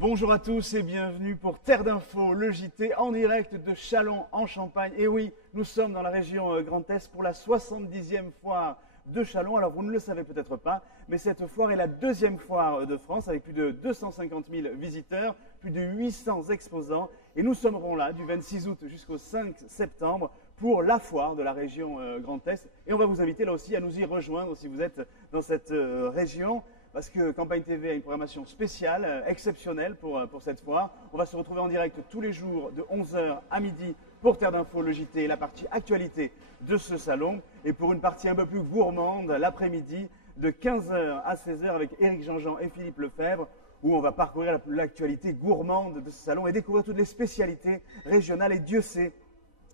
Bonjour à tous et bienvenue pour Terre d'Info, le JT en direct de Châlons en Champagne. Et oui, nous sommes dans la région Grand Est pour la 70e foire de Châlons. Alors vous ne le savez peut-être pas, mais cette foire est la deuxième foire de France avec plus de 250 000 visiteurs, plus de 800 exposants. Et nous serons là du 26 août jusqu'au 5 septembre pour la foire de la région Grand Est. Et on va vous inviter là aussi à nous y rejoindre si vous êtes dans cette région. Parce que Campagne TV a une programmation spéciale, exceptionnelle pour cette foire. On va se retrouver en direct tous les jours de 11h à midi pour Terre d'Info, le JT, la partie actualité de ce salon. Et pour une partie un peu plus gourmande, l'après-midi, de 15h à 16h avec Éric Jean-Jean et Philippe Lefebvre, où on va parcourir l'actualité gourmande de ce salon et découvrir toutes les spécialités régionales. Et Dieu sait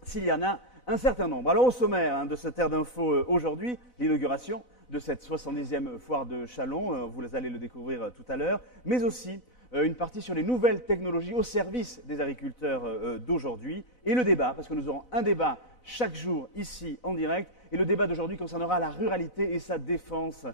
s'il y en a un certain nombre. Alors au sommaire de cette Terre d'Info aujourd'hui, l'inauguration de cette 70e foire de Châlons, vous allez le découvrir tout à l'heure, mais aussi une partie sur les nouvelles technologies au service des agriculteurs d'aujourd'hui, et le débat, parce que nous aurons un débat chaque jour ici en direct, et le débat d'aujourd'hui concernera la ruralité et sa défense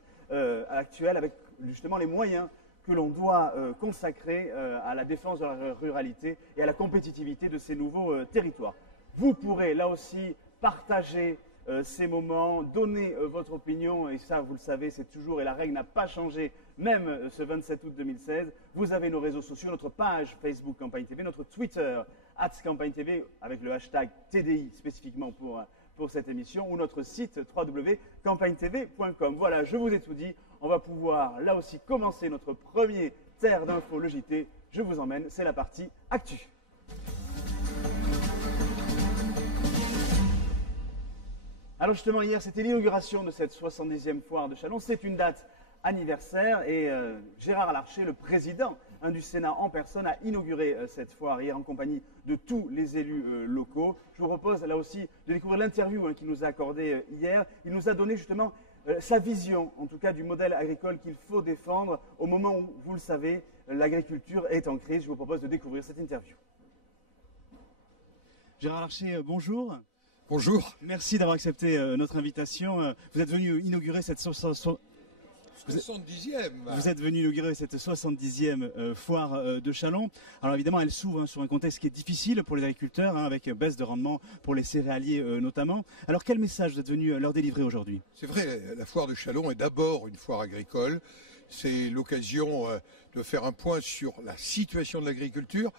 actuelle, avec justement les moyens que l'on doit consacrer à la défense de la ruralité et à la compétitivité de ces nouveaux territoires. Vous pourrez là aussi partager ces moments, donner votre opinion, et ça vous le savez, c'est toujours, et la règle n'a pas changé, même ce 27 août 2016. Vous avez nos réseaux sociaux, notre page Facebook Campagne TV, notre Twitter @Campagne TV avec le hashtag TDI spécifiquement pour cette émission, ou notre site www.campagnetv.com. Voilà, je vous ai tout dit, on va pouvoir là aussi commencer notre premier Terre d'Info, le JT. Je vous emmène, c'est la partie Actu. Alors justement, hier, c'était l'inauguration de cette 70e foire de Châlons. C'est une date anniversaire et Gérard Larcher, le président du Sénat en personne, a inauguré cette foire hier en compagnie de tous les élus locaux. Je vous propose là aussi de découvrir l'interview qu'il nous a accordée hier. Il nous a donné justement sa vision, en tout cas, du modèle agricole qu'il faut défendre au moment où, vous le savez, l'agriculture est en crise. Je vous propose de découvrir cette interview. Gérard Larcher, bonjour. Bonjour. Merci d'avoir accepté notre invitation. Vous êtes venu inaugurer cette 70e. Vous êtes venu inaugurer cette 70e foire de Châlons. Alors évidemment, elle s'ouvre sur un contexte qui est difficile pour les agriculteurs, avec baisse de rendement pour les céréaliers notamment. Alors quel message vous êtes venu leur délivrer aujourd'hui? C'est vrai, la foire de Châlons est d'abord une foire agricole. C'est l'occasion de faire un point sur la situation de l'agriculture,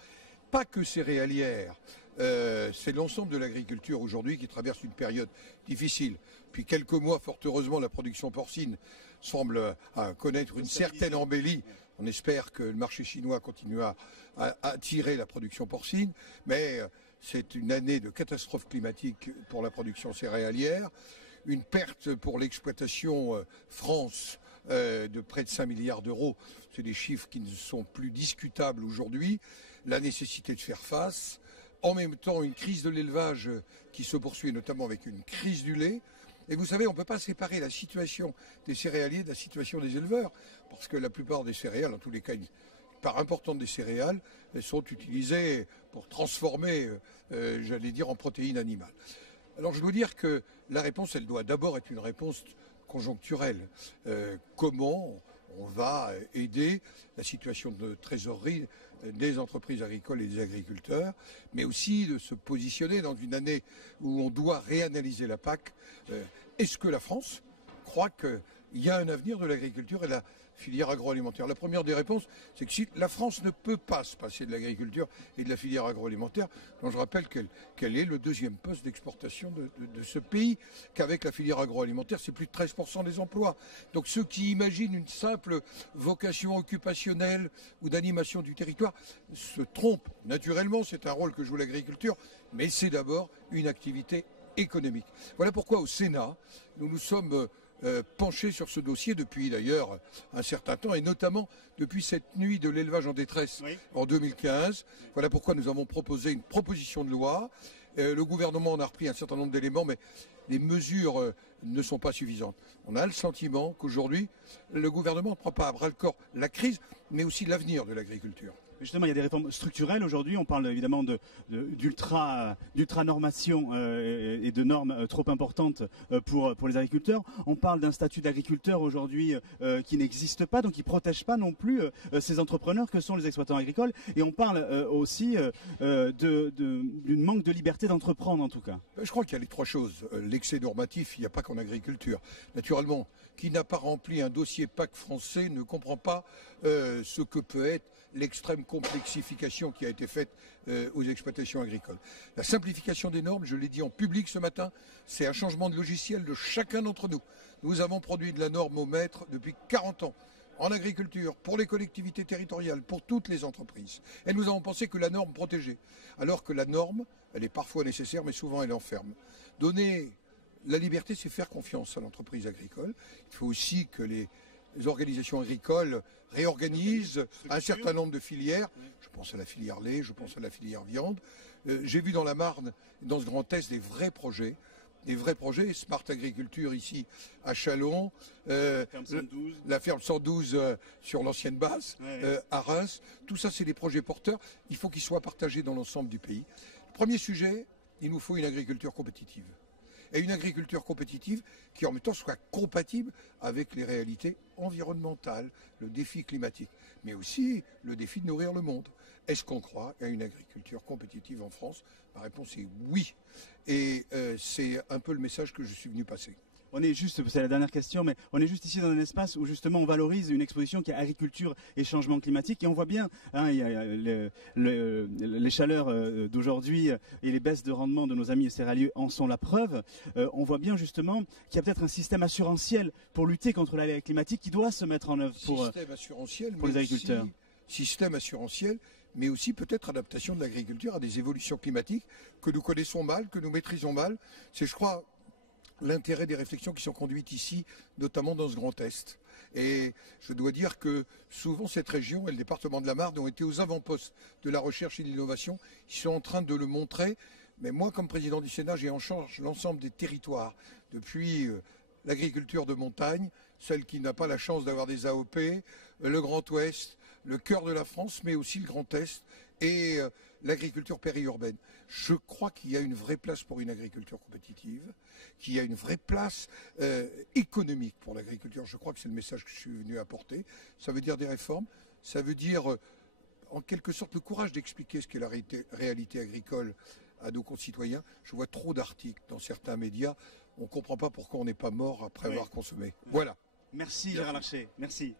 pas que céréalière. C'est l'ensemble de l'agriculture aujourd'hui qui traverse une période difficile. Depuis quelques mois, fort heureusement, la production porcine semble connaître une certaine embellie. On espère que le marché chinois continue à attirer la production porcine, mais c'est une année de catastrophe climatique pour la production céréalière, une perte pour l'exploitation France de près de 5 milliards d'euros. C'est des chiffres qui ne sont plus discutables aujourd'hui. La nécessité de faire face. En même temps, une crise de l'élevage qui se poursuit, notamment avec une crise du lait. Et vous savez, on ne peut pas séparer la situation des céréaliers de la situation des éleveurs, parce que la plupart des céréales, en tous les cas une part importante des céréales, elles sont utilisées pour transformer, j'allais dire, en protéines animales. Alors je dois dire que la réponse, elle doit d'abord être une réponse conjoncturelle. Comment on va aider la situation de trésorerie des entreprises agricoles et des agriculteurs, mais aussi de se positionner dans une année où on doit réanalyser la PAC. Est-ce que la France croit qu'il y a un avenir de l'agriculture et de la filière agroalimentaire? La première des réponses, c'est que si la France ne peut pas se passer de l'agriculture et de la filière agroalimentaire, dont je rappelle qu'elle est le deuxième poste d'exportation de ce pays, qu'avec la filière agroalimentaire, c'est plus de 13% des emplois. Donc ceux qui imaginent une simple vocation occupationnelle ou d'animation du territoire se trompent. Naturellement, c'est un rôle que joue l'agriculture, mais c'est d'abord une activité économique. Voilà pourquoi au Sénat, nous nous sommes penché sur ce dossier depuis d'ailleurs un certain temps, et notamment depuis cette nuit de l'élevage en détresse en 2015. Voilà pourquoi nous avons proposé une proposition de loi. Le gouvernement en a repris un certain nombre d'éléments, mais les mesures ne sont pas suffisantes. On a le sentiment qu'aujourd'hui, le gouvernement ne prend pas à bras le corps la crise, mais aussi l'avenir de l'agriculture. Justement, il y a des réformes structurelles aujourd'hui. On parle évidemment d'ultra-normation et de normes trop importantes pour les agriculteurs. On parle d'un statut d'agriculteur aujourd'hui qui n'existe pas, donc qui ne protège pas non plus ces entrepreneurs que sont les exploitants agricoles. Et on parle aussi d'une manque de liberté d'entreprendre en tout cas. Je crois qu'il y a les trois choses. L'excès normatif, il n'y a pas qu'en agriculture. Naturellement, qui n'a pas rempli un dossier PAC français ne comprend pas ce que peut être l'extrême complexification qui a été faite aux exploitations agricoles. La simplification des normes, je l'ai dit en public ce matin, c'est un changement de logiciel de chacun d'entre nous. Nous avons produit de la norme au mètre depuis 40 ans. En agriculture, pour les collectivités territoriales, pour toutes les entreprises. Et nous avons pensé que la norme protégeait. Alors que la norme, elle est parfois nécessaire, mais souvent elle enferme. Donner la liberté, c'est faire confiance à l'entreprise agricole. Il faut aussi que les organisations agricoles réorganisent un certain nombre de filières. Je pense à la filière lait, je pense à la filière viande. J'ai vu dans la Marne, dans ce Grand Est, des vrais projets, Smart Agriculture ici à Châlons, la ferme 112 sur l'ancienne base, à Reims. Tout ça, c'est des projets porteurs. Il faut qu'ils soient partagés dans l'ensemble du pays. Premier sujet, il nous faut une agriculture compétitive. Et une agriculture compétitive qui en même temps soit compatible avec les réalités environnementales, le défi climatique, mais aussi le défi de nourrir le monde. Est-ce qu'on croit à une agriculture compétitive en France? Ma réponse est oui. Et c'est un peu le message que je suis venu passer. On est juste, c'est la dernière question, mais on est juste ici dans un espace où justement on valorise une exposition qui est agriculture et changement climatique. Et on voit bien, il y a les chaleurs d'aujourd'hui et les baisses de rendement de nos amis céréaliers en sont la preuve. On voit bien justement qu'il y a peut-être un système assurantiel pour lutter contre l'aléa climatique qui doit se mettre en œuvre pour les agriculteurs. Système assurantiel, mais aussi peut-être adaptation de l'agriculture à des évolutions climatiques que nous connaissons mal, que nous maîtrisons mal. C'est, je crois, l'intérêt des réflexions qui sont conduites ici, notamment dans ce Grand Est. Et je dois dire que souvent cette région et le département de la Marne ont été aux avant-postes de la recherche et de l'innovation. Ils sont en train de le montrer. Mais moi, comme président du Sénat, j'ai en charge l'ensemble des territoires, depuis l'agriculture de montagne, celle qui n'a pas la chance d'avoir des AOP, le Grand Ouest, le cœur de la France, mais aussi le Grand Est et l'agriculture périurbaine. Je crois qu'il y a une vraie place pour une agriculture compétitive, qu'il y a une vraie place économique pour l'agriculture. Je crois que c'est le message que je suis venu apporter. Ça veut dire des réformes, ça veut dire en quelque sorte le courage d'expliquer ce qu'est la réalité agricole à nos concitoyens. Je vois trop d'articles dans certains médias. On ne comprend pas pourquoi on n'est pas mort après avoir consommé. Voilà. Merci Gérard Larcher, merci.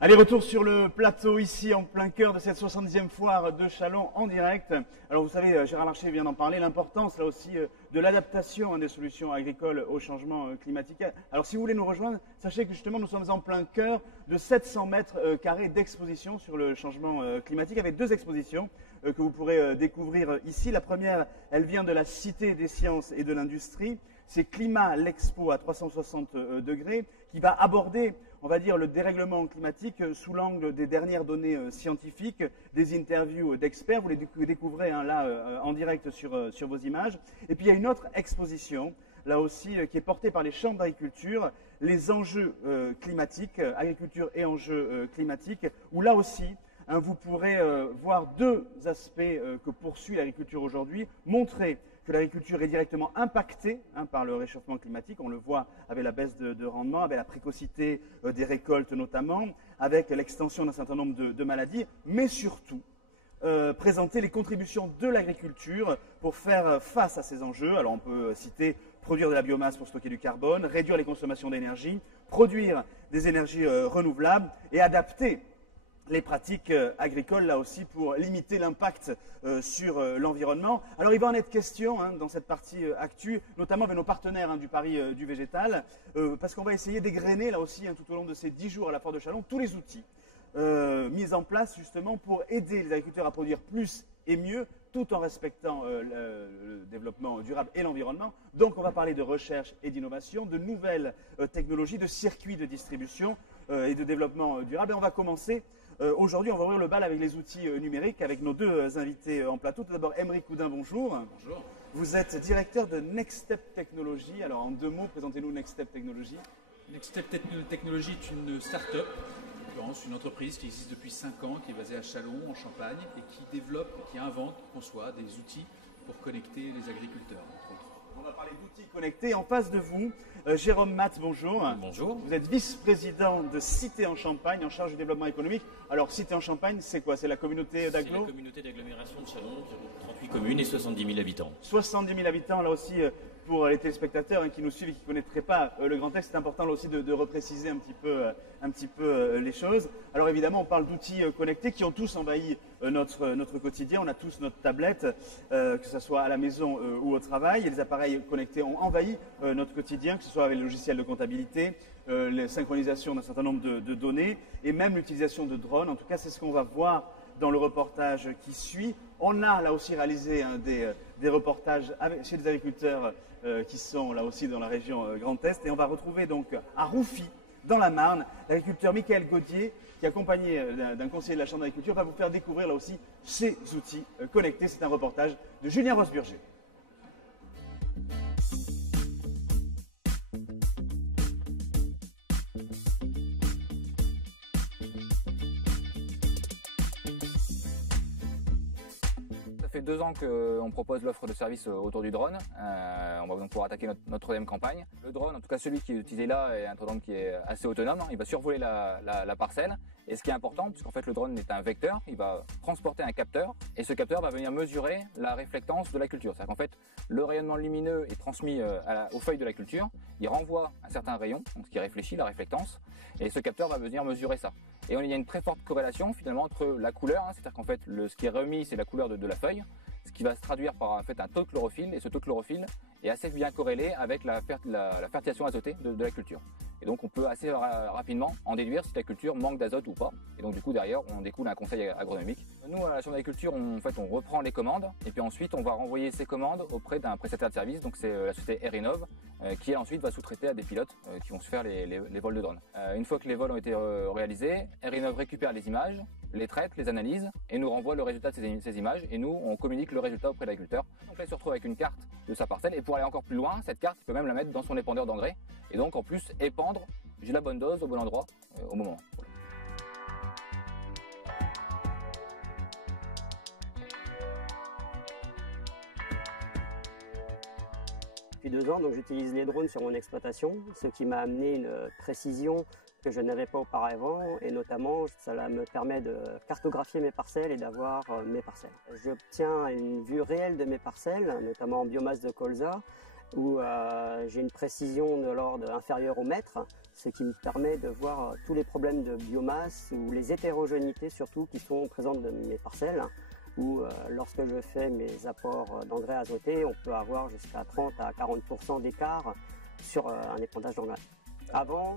Allez, retour sur le plateau ici en plein cœur de cette 70e foire de Châlons en direct. Alors vous savez, Gérard Larcher vient d'en parler, l'importance là aussi de l'adaptation des solutions agricoles au changement climatique. Alors si vous voulez nous rejoindre, sachez que justement nous sommes en plein cœur de 700 mètres carrés d'exposition sur le changement climatique avec deux expositions que vous pourrez découvrir ici. La première, elle vient de la Cité des sciences et de l'industrie. C'est Climat l'Expo à 360 degrés qui va aborder, on va dire, le dérèglement climatique sous l'angle des dernières données scientifiques, des interviews d'experts. Vous les découvrez là en direct sur vos images. Et puis il y a une autre exposition, là aussi, qui est portée par les chambres d'agriculture, les enjeux climatiques, agriculture et enjeux climatiques, où là aussi, vous pourrez voir deux aspects que poursuit l'agriculture aujourd'hui, montrer que l'agriculture est directement impactée par le réchauffement climatique. On le voit avec la baisse de rendement, avec la précocité des récoltes notamment, avec l'extension d'un certain nombre de maladies, mais surtout présenter les contributions de l'agriculture pour faire face à ces enjeux. Alors on peut citer produire de la biomasse pour stocker du carbone, réduire les consommations d'énergie, produire des énergies renouvelables et adapter les pratiques agricoles, là aussi, pour limiter l'impact sur l'environnement. Alors, il va en être question dans cette partie actu, notamment avec nos partenaires du Paris du Végétal, parce qu'on va essayer d'égrener, là aussi, tout au long de ces 10 jours à la foire de Châlons, tous les outils mis en place, justement, pour aider les agriculteurs à produire plus et mieux, tout en respectant le développement durable et l'environnement. Donc, on va parler de recherche et d'innovation, de nouvelles technologies, de circuits de distribution et de développement durable. Et on va commencer aujourd'hui, on va ouvrir le bal avec les outils numériques, avec nos deux invités en plateau. Tout d'abord, Aymeric Coudin, bonjour. Bonjour. Vous êtes directeur de Next Step Technology. Alors, en deux mots, présentez-nous Next Step Technology. Next Step Technology est une start-up l'occurrence une entreprise qui existe depuis 5 ans, qui est basée à Châlons, en Champagne, et qui développe, qui invente, qui conçoit des outils pour connecter les agriculteurs, entre autres. On va parler d'outils connectés. En face de vous, Jérôme Matz, bonjour. Bonjour. Vous êtes vice-président de Cité en Champagne, en charge du développement économique. Alors, Cité en Champagne, c'est quoi? C'est la communauté d'agglo? C'est la communauté d'agglomération de Châlons, qui regroupe 38 communes et 70 000 habitants. 70 000 habitants, là aussi, pour les téléspectateurs qui nous suivent et qui ne connaîtraient pas le Grand Est, c'est important là aussi de repréciser un petit peu les choses. Alors évidemment, on parle d'outils connectés qui ont tous envahi notre quotidien. On a tous notre tablette, que ce soit à la maison ou au travail. Et les appareils connectés ont envahi notre quotidien, que ce soit avec le logiciel de comptabilité, les synchronisations d'un certain nombre de données et même l'utilisation de drones. En tout cas, c'est ce qu'on va voir dans le reportage qui suit. On a là aussi réalisé des reportages chez des agriculteurs qui sont là aussi dans la région Grand Est. Et on va retrouver donc à Rouffy, dans la Marne, l'agriculteur Michael Gaudier, qui accompagné d'un conseiller de la Chambre d'agriculture, va vous faire découvrir là aussi ces outils connectés. C'est un reportage de Julien Rosburger. Ça fait 2 ans qu'on propose l'offre de service autour du drone. On va donc pouvoir attaquer notre troisième campagne. Le drone, en tout cas celui qui est utilisé là, est un drone qui est assez autonome. Il va survoler la parcelle. Et ce qui est important, puisqu'en fait le drone est un vecteur, il va transporter un capteur. Et ce capteur va venir mesurer la réflectance de la culture. C'est-à-dire qu'en fait, le rayonnement lumineux est transmis aux feuilles de la culture. Il renvoie un certain rayon, donc ce qui réfléchit, la réflectance. Et ce capteur va venir mesurer ça. Et il y a une très forte corrélation finalement entre la couleur, c'est-à-dire qu'en fait ce qui est remis c'est la couleur de la feuille, ce qui va se traduire par en fait un taux de chlorophylle, et ce taux de chlorophylle est assez bien corrélé avec la fertilisation azotée de la culture. Et donc on peut assez rapidement en déduire si la culture manque d'azote ou pas. Et donc du coup derrière on découle un conseil agronomique. Nous à la Chambre d'agriculture on reprend les commandes et puis ensuite on va renvoyer ces commandes auprès d'un prestataire de service, donc c'est la société Erinov qui ensuite va sous-traiter à des pilotes qui vont se faire les vols de drone. Une fois que les vols ont été réalisés, Erinov récupère les images, les traite, les analyse et nous renvoie le résultat de ces images, et nous on communique le résultat auprès de l'agriculteur. Donc là il se retrouve avec une carte de sa parcelle, et pour aller encore plus loin, cette carte il peut même la mettre dans son épandeur d'engrais et donc en plus épandre, j'ai la bonne dose au bon endroit au bon moment. Depuis 2 ans, donc j'utilise les drones sur mon exploitation, ce qui m'a amené une précision que je n'avais pas auparavant, et notamment cela me permet de cartographier mes parcelles et d'avoir mes parcelles. J'obtiens une vue réelle de mes parcelles, notamment en biomasse de colza, où j'ai une précision de l'ordre inférieur au mètre, ce qui me permet de voir tous les problèmes de biomasse ou les hétérogénéités surtout qui sont présentes dans mes parcelles, où lorsque je fais mes apports d'engrais azotés, on peut avoir jusqu'à 30 à 40% d'écart sur un épandage d'engrais. Avant,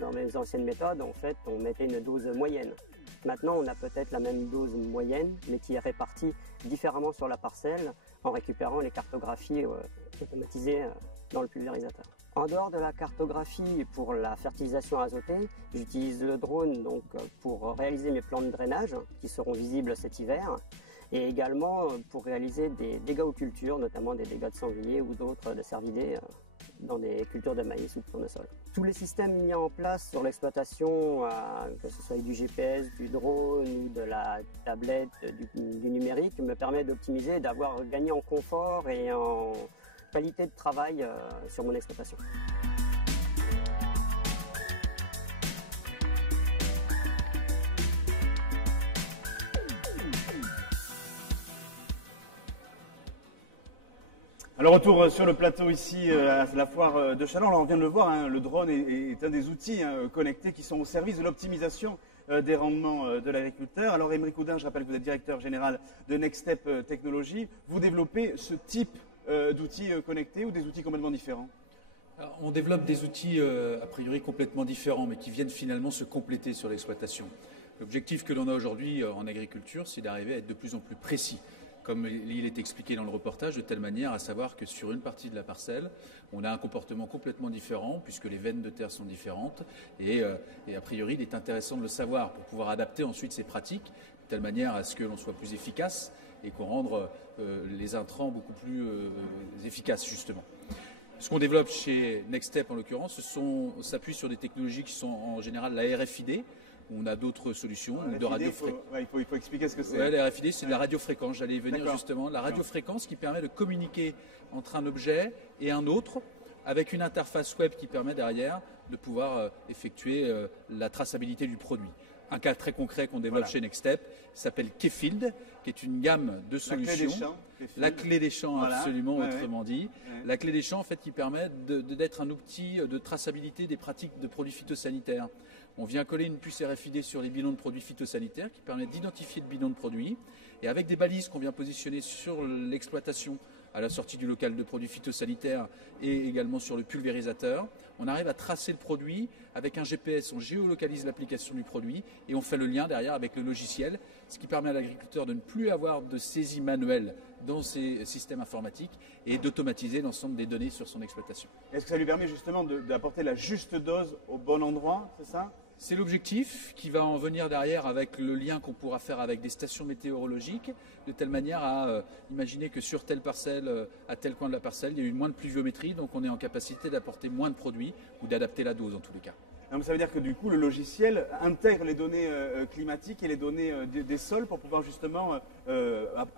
dans mes anciennes méthodes, en fait, on mettait une dose moyenne. Maintenant, on a peut-être la même dose moyenne, mais qui est répartie différemment sur la parcelle en récupérant les cartographies automatisées dans le pulvérisateur. En dehors de la cartographie pour la fertilisation azotée, j'utilise le drone donc, pour réaliser mes plans de drainage qui seront visibles cet hiver, et également pour réaliser des dégâts aux cultures, notamment des dégâts de sangliers ou d'autres de cervidés dans des cultures de maïs ou de tournesol. Tous les systèmes mis en place sur l'exploitation, que ce soit du GPS, du drone, de la tablette, du numérique, me permet d'optimiser et d'avoir gagné en confort et en qualité de travail sur mon exploitation. Alors retour sur le plateau ici à la foire de Châlons. Alors on vient de le voir, hein, le drone est un des outils connectés qui sont au service de l'optimisation des rendements de l'agriculteur. Alors Aymeric Oudin, je rappelle que vous êtes directeur général de Next Step Technologies. Vous développez ce type d'outils connectés ou des outils complètement différents? Alors, on développe des outils a priori complètement différents, mais qui viennent finalement se compléter sur l'exploitation. L'objectif que l'on a aujourd'hui en agriculture, c'est d'arriver à être de plus en plus précis, comme il est expliqué dans le reportage, de telle manière à savoir que sur une partie de la parcelle, on a un comportement complètement différent, puisque les veines de terre sont différentes, et a priori, il est intéressant de le savoir pour pouvoir adapter ensuite ces pratiques, de telle manière à ce que l'on soit plus efficace et qu'on rende les intrants beaucoup plus efficaces, justement. Ce qu'on développe chez Next Step, en l'occurrence, s'appuie sur des technologies qui sont en général la RFID, On a d'autres solutions Ouais, de radiofréquence. Il faut expliquer ce que c'est. Ouais, les RFID, c'est de la radiofréquence. J'allais y venir justement. La D'accord. radiofréquence qui permet de communiquer entre un objet et un autre avec une interface web qui permet derrière de pouvoir effectuer la traçabilité du produit. Un cas très concret qu'on développe chez Nextstep s'appelle Keyfield, qui est une gamme de solutions. La clé des champs, absolument, autrement dit. La clé des champs, en fait, qui permet d'être un outil de traçabilité des pratiques de produits phytosanitaires. On vient coller une puce RFID sur les bilans de produits phytosanitaires qui permet d'identifier le bilan de produit. Et avec des balises qu'on vient positionner sur l'exploitation à la sortie du local de produits phytosanitaires et également sur le pulvérisateur, on arrive à tracer le produit avec un GPS, on géolocalise l'application du produit et on fait le lien derrière avec le logiciel, ce qui permet à l'agriculteur de ne plus avoir de saisie manuelle dans ses systèmes informatiques et d'automatiser l'ensemble des données sur son exploitation. Est-ce que ça lui permet justement d'apporter la juste dose au bon endroit, c'est ça? C'est l'objectif qui va en venir derrière avec le lien qu'on pourra faire avec des stations météorologiques, de telle manière à imaginer que sur telle parcelle, à tel coin de la parcelle, il y a eu moins de pluviométrie, donc on est en capacité d'apporter moins de produits ou d'adapter la dose en tous les cas. Donc ça veut dire que du coup, le logiciel intègre les données climatiques et les données des sols pour pouvoir justement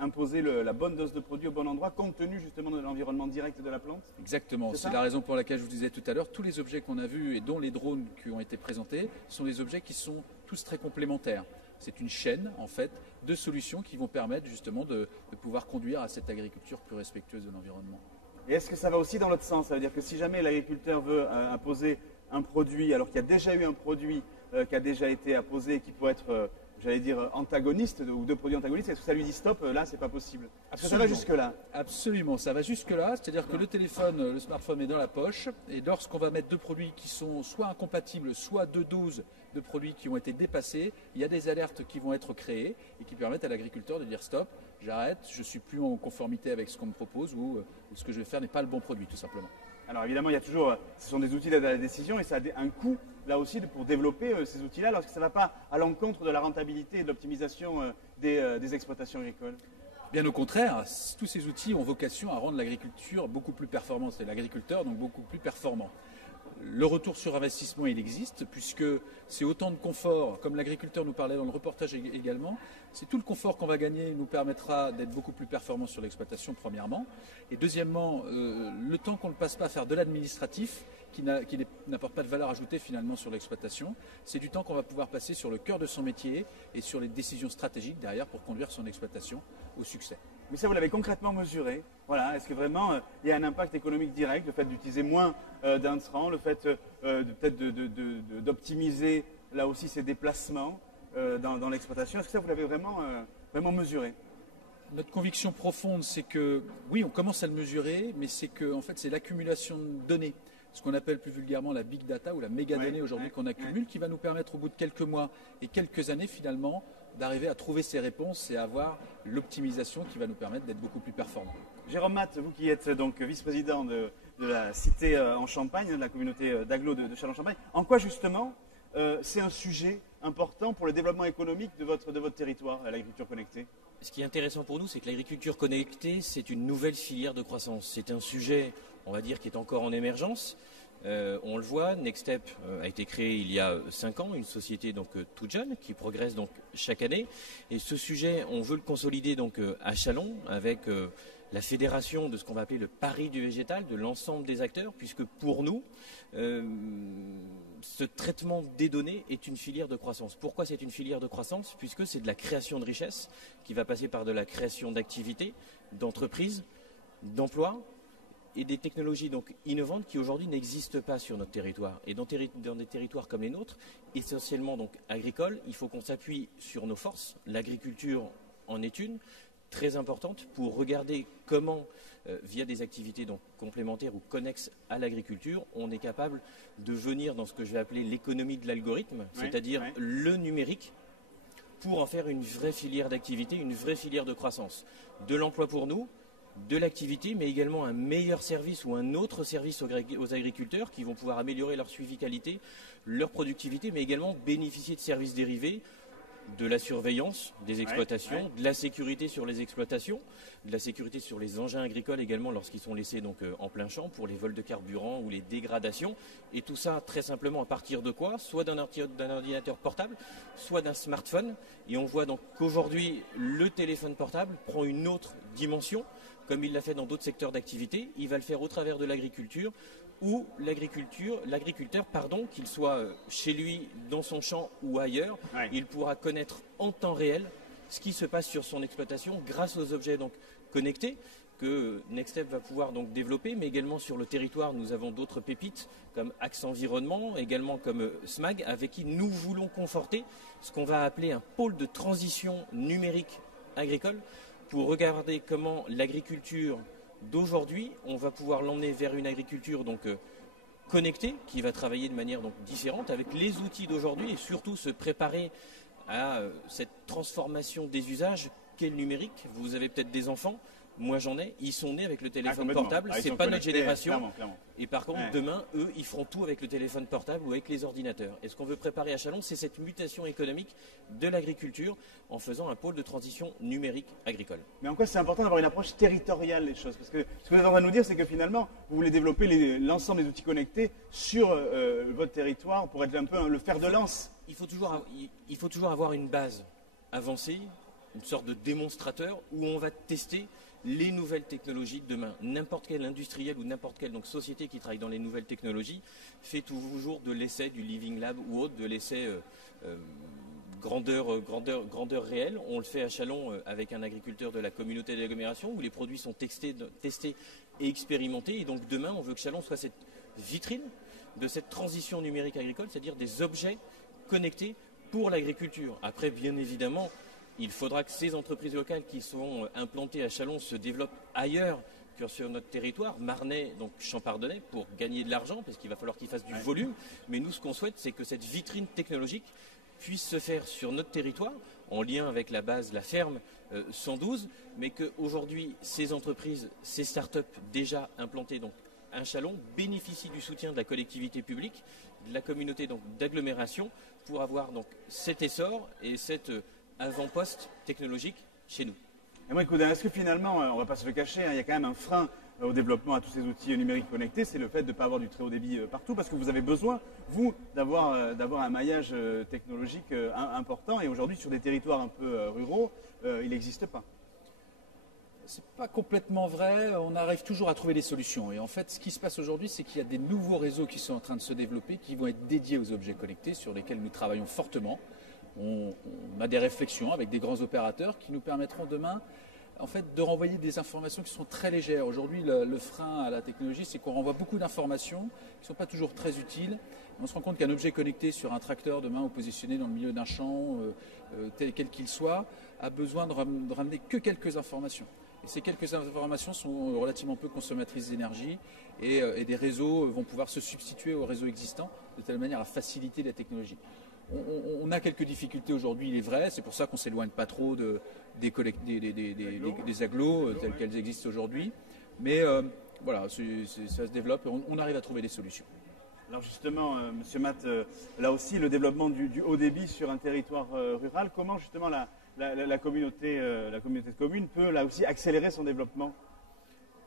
imposer la bonne dose de produit au bon endroit, compte tenu justement de l'environnement direct de la plante. Exactement. C'est la raison pour laquelle je vous disais tout à l'heure, tous les objets qu'on a vus et dont les drones qui ont été présentés sont des objets qui sont tous très complémentaires. C'est une chaîne, en fait, de solutions qui vont permettre justement de pouvoir conduire à cette agriculture plus respectueuse de l'environnement. Et est-ce que ça va aussi dans l'autre sens? Ça veut dire que si jamais l'agriculteur veut imposer un produit, alors qu'il y a déjà eu un produit qui a déjà été apposé et qui peut être, j'allais dire, antagoniste ou deux produits antagonistes, est-ce que ça lui dit stop, là c'est pas possible? Est-ce que ça va jusque-là? Absolument, ça va jusque-là, c'est-à-dire que le téléphone, le smartphone est dans la poche et lorsqu'on va mettre deux produits qui sont soit incompatibles, soit deux doses de produits qui ont été dépassés, il y a des alertes qui vont être créées et qui permettent à l'agriculteur de dire stop, j'arrête, je ne suis plus en conformité avec ce qu'on me propose ou ce que je vais faire n'est pas le bon produit tout simplement. Alors évidemment, il y a toujours, ce sont des outils d'aide à la décision et ça a un coût là aussi pour développer ces outils-là, lorsque ça ne va pas à l'encontre de la rentabilité et de l'optimisation des exploitations agricoles. Bien au contraire, tous ces outils ont vocation à rendre l'agriculture beaucoup plus performante, c'est l'agriculteur donc beaucoup plus performant. Le retour sur investissement, il existe, puisque c'est autant de confort, comme l'agriculteur nous parlait dans le reportage également, c'est tout le confort qu'on va gagner nous permettra d'être beaucoup plus performants sur l'exploitation, premièrement. Et deuxièmement, le temps qu'on ne passe pas à faire de l'administratif, qui n'apporte pas de valeur ajoutée finalement sur l'exploitation, c'est du temps qu'on va pouvoir passer sur le cœur de son métier et sur les décisions stratégiques derrière pour conduire son exploitation au succès. Mais ça, vous l'avez concrètement mesuré. Voilà. Est-ce que vraiment il y a un impact économique direct, le fait d'utiliser moins d'intrants, le fait peut-être d'optimiser là aussi ses déplacements dans l'exploitation? Est-ce que ça, vous l'avez vraiment mesuré? Notre conviction profonde, c'est que, oui, on commence à le mesurer, mais c'est que, en fait, c'est l'accumulation de données, ce qu'on appelle plus vulgairement la big data ou la méga donnée aujourd'hui qu'on accumule, qui va nous permettre au bout de quelques mois et quelques années finalement d'arriver à trouver ces réponses et à avoir l'optimisation qui va nous permettre d'être beaucoup plus performants. Jérôme Matt, vous qui êtes donc vice-président de la cité en Champagne, de la communauté d'agglo de Châlons-Champagne, en quoi justement c'est un sujet important pour le développement économique de votre territoire, l'agriculture connectée? Ce qui est intéressant pour nous, c'est que l'agriculture connectée, c'est une nouvelle filière de croissance. C'est un sujet, on va dire, qui est encore en émergence. On le voit, Nextstep a été créé il y a 5 ans, une société donc toute jeune qui progresse donc chaque année. Et ce sujet, on veut le consolider donc à Châlons avec la fédération de ce qu'on va appeler le pari du végétal, de l'ensemble des acteurs, puisque pour nous, ce traitement des données est une filière de croissance. Pourquoi c'est une filière de croissance? Puisque c'est de la création de richesse qui va passer par de la création d'activités, d'entreprises, d'emplois et des technologies donc innovantes qui aujourd'hui n'existent pas sur notre territoire. Et dans des territoires comme les nôtres, essentiellement donc agricoles, il faut qu'on s'appuie sur nos forces. L'agriculture en est une, très importante, pour regarder comment, via des activités donc complémentaires ou connexes à l'agriculture, on est capable de venir dans ce que je vais appeler l'économie de l'algorithme, c'est-à-dire le numérique, pour en faire une vraie filière d'activité, une vraie filière de croissance. De l'emploi pour nous, de l'activité, mais également un meilleur service ou un autre service aux agriculteurs qui vont pouvoir améliorer leur suivi qualité, leur productivité, mais également bénéficier de services dérivés de la surveillance des exploitations, de la sécurité sur les exploitations, de la sécurité sur les engins agricoles également lorsqu'ils sont laissés donc en plein champ pour les vols de carburant ou les dégradations. Et tout ça très simplement à partir de quoi? Soit d'un ordinateur portable, soit d'un smartphone. Et on voit donc qu'aujourd'hui le téléphone portable prend une autre dimension, comme il l'a fait dans d'autres secteurs d'activité. Il va le faire au travers de l'agriculture, où l'agriculteur, qu'il soit chez lui, dans son champ ou ailleurs, il pourra connaître en temps réel ce qui se passe sur son exploitation grâce aux objets donc connectés que Nextep va pouvoir donc développer, mais également sur le territoire, nous avons d'autres pépites comme Axe Environnement, également comme SMAG, avec qui nous voulons conforter ce qu'on va appeler un pôle de transition numérique agricole pour regarder comment l'agriculture d'aujourd'hui, on va pouvoir l'emmener vers une agriculture donc connectée, qui va travailler de manière donc différente avec les outils d'aujourd'hui et surtout se préparer à cette transformation des usages qu'est le numérique. Vous avez peut-être des enfants, moi j'en ai, ils sont nés avec le téléphone portable, c'est pas notre génération. Clairement. Et par contre, demain, eux, ils feront tout avec le téléphone portable ou avec les ordinateurs. Et ce qu'on veut préparer à Châlons, c'est cette mutation économique de l'agriculture en faisant un pôle de transition numérique agricole. Mais en quoi c'est important d'avoir une approche territoriale des choses? Parce que ce que vous êtes en train de nous dire, c'est que finalement, vous voulez développer l'ensemble des outils connectés sur votre territoire pour être un peu le fer de lance. Il faut toujours avoir une base avancée, une sorte de démonstrateur où on va tester les nouvelles technologies de demain. N'importe quel industriel ou n'importe quelle donc, société qui travaille dans les nouvelles technologies fait toujours de l'essai du Living Lab ou autre, de l'essai grandeur réelle. On le fait à Châlons avec un agriculteur de la communauté de l'agglomération où les produits sont testés et expérimentés. Et donc demain, on veut que Châlons soit cette vitrine de cette transition numérique agricole, c'est-à-dire des objets connectés pour l'agriculture. Après, bien évidemment, il faudra que ces entreprises locales qui sont implantées à Châlons se développent ailleurs que sur notre territoire, Marnais, donc Champardonnais, pour gagner de l'argent, parce qu'il va falloir qu'ils fassent du volume. Mais nous, ce qu'on souhaite, c'est que cette vitrine technologique puisse se faire sur notre territoire, en lien avec la base, la ferme 112, mais qu'aujourd'hui, ces entreprises, ces start-up déjà implantées donc, à Châlons, bénéficient du soutien de la collectivité publique, de la communauté donc, d'agglomération, pour avoir donc, cet essor et cette avant-poste technologique chez nous. Emeric Coudin, est-ce que finalement, on ne va pas se le cacher, il y a quand même un frein au développement à tous ces outils numériques connectés, c'est le fait de ne pas avoir du très haut débit partout, parce que vous avez besoin, vous, d'avoir un maillage technologique important, et aujourd'hui, sur des territoires un peu ruraux, il n'existe pas. C'est pas complètement vrai, on arrive toujours à trouver des solutions. Et en fait, ce qui se passe aujourd'hui, c'est qu'il y a des nouveaux réseaux qui sont en train de se développer, qui vont être dédiés aux objets connectés, sur lesquels nous travaillons fortement. On a des réflexions avec des grands opérateurs qui nous permettront demain en fait, de renvoyer des informations qui sont très légères. Aujourd'hui, le frein à la technologie, c'est qu'on renvoie beaucoup d'informations qui ne sont pas toujours très utiles. On se rend compte qu'un objet connecté sur un tracteur demain ou positionné dans le milieu d'un champ, quel qu'il soit, a besoin de ramener que quelques informations. Et ces quelques informations sont relativement peu consommatrices d'énergie et des réseaux vont pouvoir se substituer aux réseaux existants de telle manière à faciliter la technologie. On a quelques difficultés aujourd'hui, il est vrai, c'est pour ça qu'on ne s'éloigne pas trop des agglos telles qu'elles existent aujourd'hui. Mais voilà, ça se développe et on arrive à trouver des solutions. Alors justement, Monsieur Matt, là aussi, le développement du haut débit sur un territoire rural, comment justement la communauté de communes peut là aussi accélérer son développement?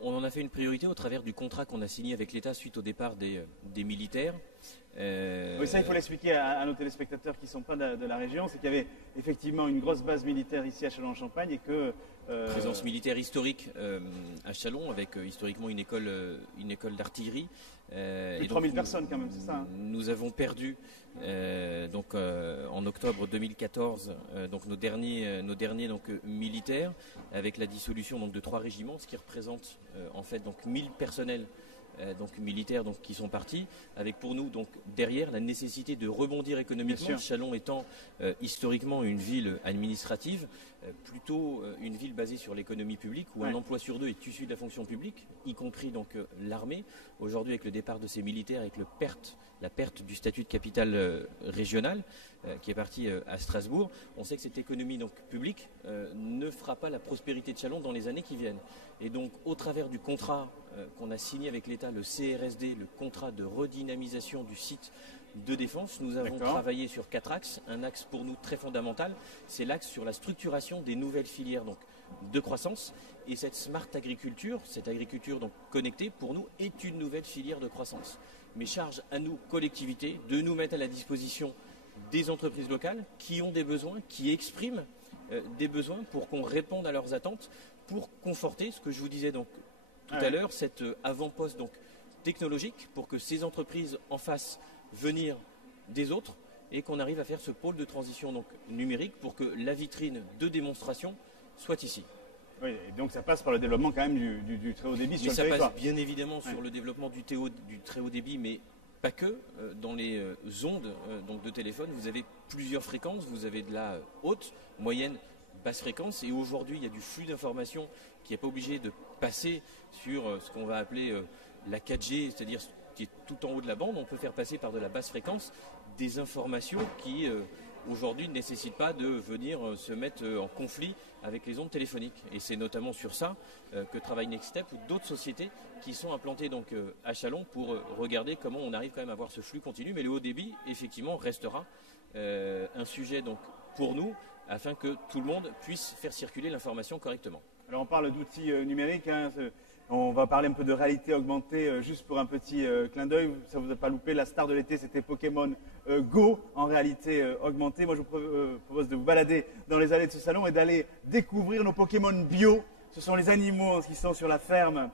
On en a fait une priorité au travers du contrat qu'on a signé avec l'État suite au départ des militaires. Oui, ça il faut l'expliquer à nos téléspectateurs qui ne sont pas de la région, c'est qu'il y avait effectivement une grosse base militaire ici à Châlons-en-Champagne et que... Présence militaire historique à Châlons avec historiquement une école d'artillerie. Plus de 3000 personnes quand même, c'est ça, hein. Nous avons perdu en octobre 2014 donc nos derniers donc, militaires avec la dissolution donc, de 3 régiments, ce qui représente en fait donc 1000 personnels donc militaires donc, qui sont partis, avec pour nous donc derrière la nécessité de rebondir économiquement. Châlons étant historiquement une ville administrative, plutôt une ville basée sur l'économie publique où un emploi sur 2 est issu de la fonction publique, y compris donc l'armée. Aujourd'hui, avec le départ de ces militaires, avec la perte du statut de capitale régionale qui est parti à Strasbourg, on sait que cette économie donc publique ne fera pas la prospérité de Châlons dans les années qui viennent. Et donc, au travers du contrat qu'on a signé avec l'État, le CRSD, le contrat de redynamisation du site de défense. Nous avons travaillé sur 4 axes. Un axe pour nous très fondamental, c'est l'axe sur la structuration des nouvelles filières donc, de croissance. Et cette smart agriculture, cette agriculture donc connectée, pour nous, est une nouvelle filière de croissance. Mais charge à nous, collectivités, de nous mettre à la disposition des entreprises locales qui ont des besoins, qui expriment des besoins pour qu'on réponde à leurs attentes, pour conforter ce que je vous disais donc tout à l'heure, cet avant-poste donc technologique, pour que ces entreprises en fassent venir des autres et qu'on arrive à faire ce pôle de transition donc numérique pour que la vitrine de démonstration soit ici. Oui, et donc ça passe par le développement quand même du très haut débit sur le territoire. Ça passe bien évidemment sur le développement du très haut débit, mais pas que. Dans les ondes donc de téléphone, vous avez plusieurs fréquences. Vous avez de la haute, moyenne, basse fréquence. Et aujourd'hui, il y a du flux d'informations qui n'est pas obligé de passer sur ce qu'on va appeler la 4G, c'est-à-dire ce qui est tout en haut de la bande. On peut faire passer par de la basse fréquence des informations qui aujourd'hui ne nécessitent pas de venir se mettre en conflit avec les ondes téléphoniques. Et c'est notamment sur ça que travaille Nextstep ou d'autres sociétés qui sont implantées donc à Châlons pour regarder comment on arrive quand même à avoir ce flux continu. Mais le haut débit, effectivement, restera un sujet donc pour nous afin que tout le monde puisse faire circuler l'information correctement. Alors on parle d'outils numériques, hein, on va parler un peu de réalité augmentée, juste pour un petit clin d'œil, ça ne vous a pas loupé, la star de l'été c'était Pokémon Go en réalité augmentée. Moi je vous propose de vous balader dans les allées de ce salon et d'aller découvrir nos Pokémon bio. Ce sont les animaux qui sont sur la ferme,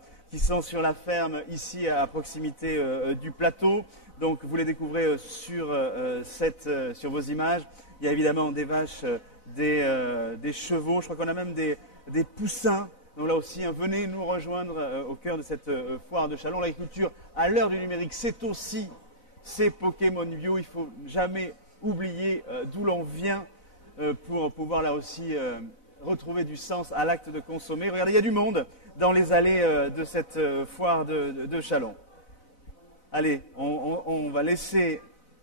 ici à proximité du plateau. Donc vous les découvrez sur vos images. Il y a évidemment des vaches, des chevaux, je crois qu'on a même des poussins. Donc là aussi, hein, venez nous rejoindre au cœur de cette foire de Châlons. L'agriculture, à l'heure du numérique, c'est aussi ces Pokémon bio. Il ne faut jamais oublier d'où l'on vient pour pouvoir là aussi retrouver du sens à l'acte de consommer. Regardez, il y a du monde dans les allées de cette foire de Châlons. Allez, on va laisser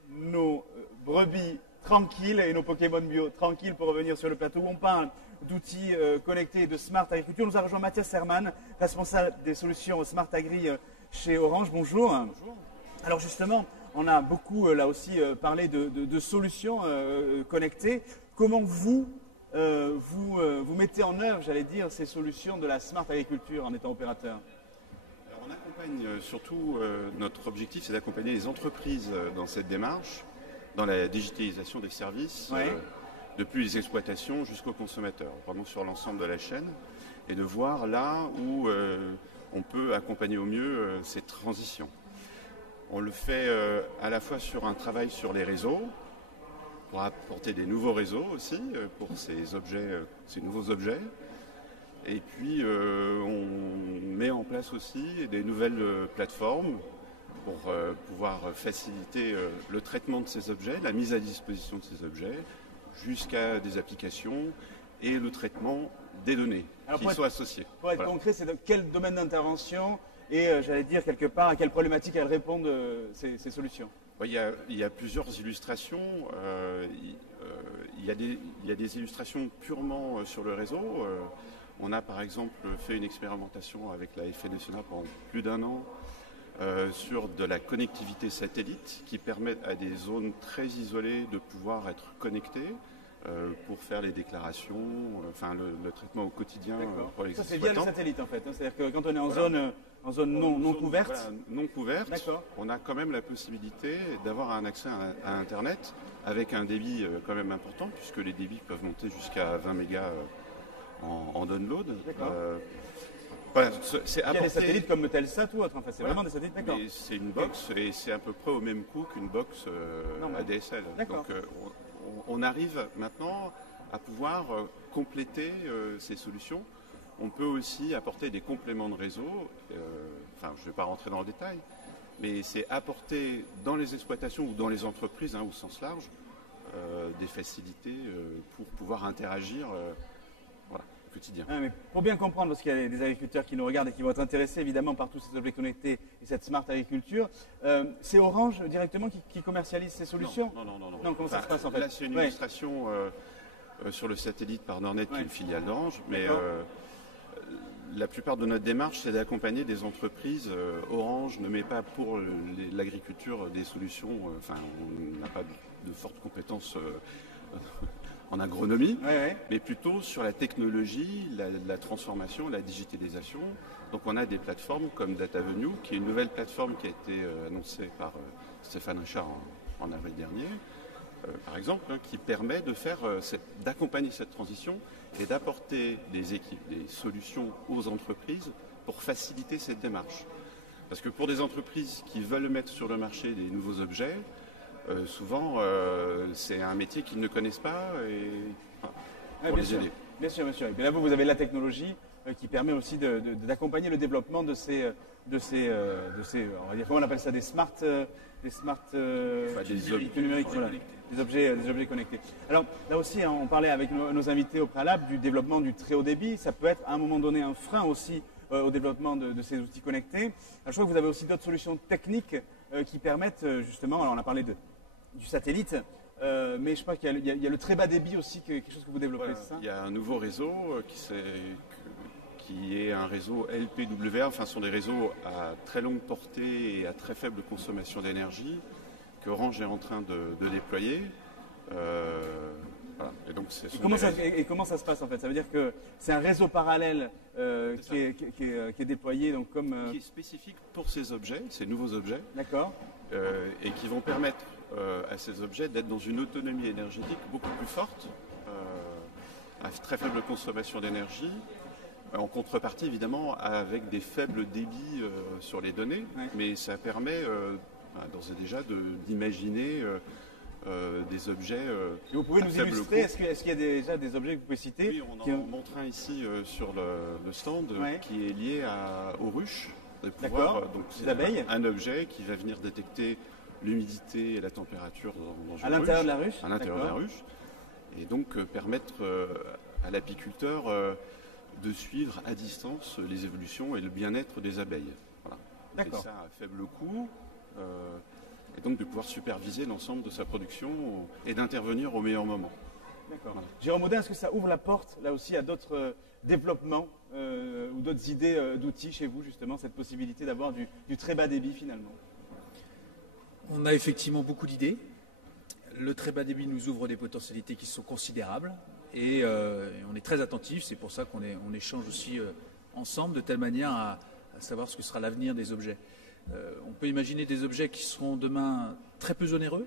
nos brebis tranquilles et nos Pokémon bio tranquilles pour revenir sur le plateau où on parle d'outils connectés et de Smart Agriculture. Nous a rejoint Mathias Hermann, responsable des solutions Smart Agri chez Orange. Bonjour. Bonjour. Alors justement, on a beaucoup là aussi parlé de solutions connectées. Comment vous mettez en œuvre, j'allais dire, ces solutions de la Smart Agriculture en étant opérateur? Alors on accompagne surtout, notre objectif c'est d'accompagner les entreprises dans cette démarche, dans la digitalisation des services. Depuis les exploitations jusqu'aux consommateurs, vraiment sur l'ensemble de la chaîne, et de voir là où on peut accompagner au mieux cette transition. On le fait à la fois sur un travail sur les réseaux, pour apporter des nouveaux réseaux aussi, pour ces nouveaux objets, et puis on met en place aussi des nouvelles plateformes pour pouvoir faciliter le traitement de ces objets, la mise à disposition de ces objets, jusqu'à des applications et le traitement des données qui sont associées. Pour être concret, c'est dans quel domaine d'intervention et j'allais dire quelque part à quelle problématique elles répondent ces solutions? Il y a plusieurs illustrations. Il y a des illustrations purement sur le réseau. On a par exemple fait une expérimentation avec la FNSEA pendant plus d'1 an sur de la connectivité satellite qui permet à des zones très isolées de pouvoir être connectées pour faire les déclarations, le traitement au quotidien pour les exploitants. Ça c'est via le satellite en fait, hein. C'est-à-dire que quand on est en zone non couverte, non couverte, on a quand même la possibilité d'avoir un accès à Internet avec un débit quand même important puisque les débits peuvent monter jusqu'à 20 mégas en download. Il y a des satellites comme Telsat ou autre, en fait. C'est vraiment des satellites, d'accord. C'est une box et c'est à peu près au même coût qu'une box ADSL. Donc on arrive maintenant à pouvoir compléter ces solutions. On peut aussi apporter des compléments de réseau. Je ne vais pas rentrer dans le détail, mais c'est apporter dans les exploitations ou dans les entreprises, au sens large, des facilités pour pouvoir interagir. Mais pour bien comprendre, parce qu'il y a des agriculteurs qui nous regardent et qui vont être intéressés évidemment par tous ces objets connectés et cette smart agriculture, c'est Orange directement qui commercialise ces solutions? Non, comment ça se passe en fait? Là, c'est une illustration sur le satellite par Nordnet, qui est une filiale d'Orange, mais La plupart de notre démarche, c'est d'accompagner des entreprises. Orange ne met pas pour l'agriculture des solutions, on n'a pas de fortes compétences en agronomie, mais plutôt sur la technologie, la transformation, la digitalisation. Donc on a des plateformes comme DataVenue, qui est une nouvelle plateforme qui a été annoncée par Stéphane Richard en avril dernier, par exemple, qui permet d'accompagner cette transition et d'apporter des solutions aux entreprises pour faciliter cette démarche. Parce que pour des entreprises qui veulent mettre sur le marché des nouveaux objets, souvent c'est un métier qu'ils ne connaissent pas pour les aider. Bien sûr, bien sûr. Et bien là, vous avez la technologie qui permet aussi d'accompagner le développement de ces, on va dire, comment on appelle ça, des numériques, voilà, des objets connectés. Alors là aussi, on parlait avec nos invités au préalable du développement du très haut débit. Ça peut être à un moment donné un frein aussi au développement de ces outils connectés. Alors, je crois que vous avez aussi d'autres solutions techniques qui permettent justement, alors on a parlé du satellite, mais je crois qu'il y a le très bas débit aussi, quelque chose que vous développez, voilà, c'est ça ? Il y a un nouveau réseau qui est un réseau LPWA, ce sont des réseaux à très longue portée et à très faible consommation d'énergie que Orange est en train de déployer. Voilà. Et donc, comment ça se passe en fait? Ça veut dire que c'est un réseau parallèle qui est déployé donc qui est spécifique pour ces objets, ces nouveaux objets. D'accord. Et qui vont permettre à ces objets d'être dans une autonomie énergétique beaucoup plus forte, à très faible consommation d'énergie, en contrepartie évidemment avec des faibles débits sur les données, mais ça permet d'ores et déjà d'imaginer des objets. Et vous pouvez nous illustrer, est-ce qu'il y a déjà des objets que vous pouvez citer? Oui, on en montre un ici sur le stand qui est lié aux ruches. D'accord, c'est abeilles. Un objet qui va venir détecter l'humidité et la température dans une à l'intérieur de la ruche. À l'intérieur de la ruche. Et donc permettre à l'apiculteur de suivre à distance les évolutions et le bien-être des abeilles. Voilà. D'accord. Et ça à faible coût. Et donc de pouvoir superviser l'ensemble de sa production et d'intervenir au meilleur moment. D'accord. Voilà. Jérôme Audin, est-ce que ça ouvre la porte là aussi à d'autres développements ou d'autres idées d'outils chez vous, justement, cette possibilité d'avoir du très bas débit finalement? On a effectivement beaucoup d'idées. Le très bas débit nous ouvre des potentialités qui sont considérables et on est très attentifs. C'est pour ça qu'on échange aussi ensemble de telle manière à savoir ce que sera l'avenir des objets. On peut imaginer des objets qui seront demain très peu onéreux,